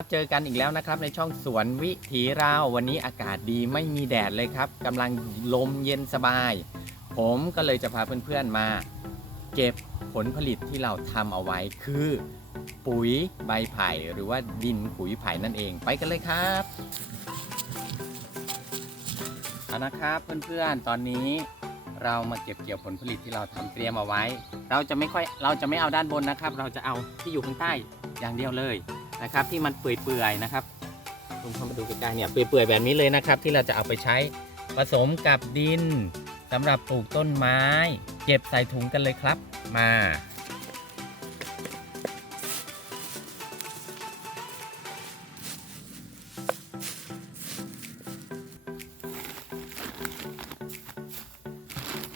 เจอกันอีกแล้วนะครับในช่องสวนวิถีเราวันนี้อากาศดีไม่มีแดดเลยครับกำลังลมเย็นสบาย ผมก็เลยจะพาเพื่อนๆมา เก็บผลผลิตที่เราทำเอาไว้คือ ปุ๋ยใบไผ่หรือว่าดินปุ๋ยไผ่นั่นเองไปกันเลยครับเอานะครับเพื่อนๆตอนนี้เรามาเก็บเกี่ยวผลผลิตที่เราทำเตรียมเอาไว้ เราจะไม่ค่อยเราจะไม่เอาด้านบนนะครับ เราจะเอาที่อยู่ข้างใต้อย่างเดียวเลย นะครับ ที่มันเปื่อยๆนะครับลงเข้ามาดูใกล้ๆเนี่ยเปื่อยๆแบบนี้เลยนะครับ ที่เราจะเอาไปใช้ผสมกับดินสำหรับปลูกต้นไม้ เก็บใส่ถุงกันเลยครับ มา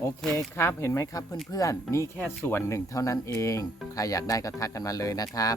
โอเคครับ เห็นไหมครับเพื่อนๆ นี่แค่ส่วนหนึ่งเท่านั้นเอง ใครอยากได้ก็ทักกันมาเลยนะครับ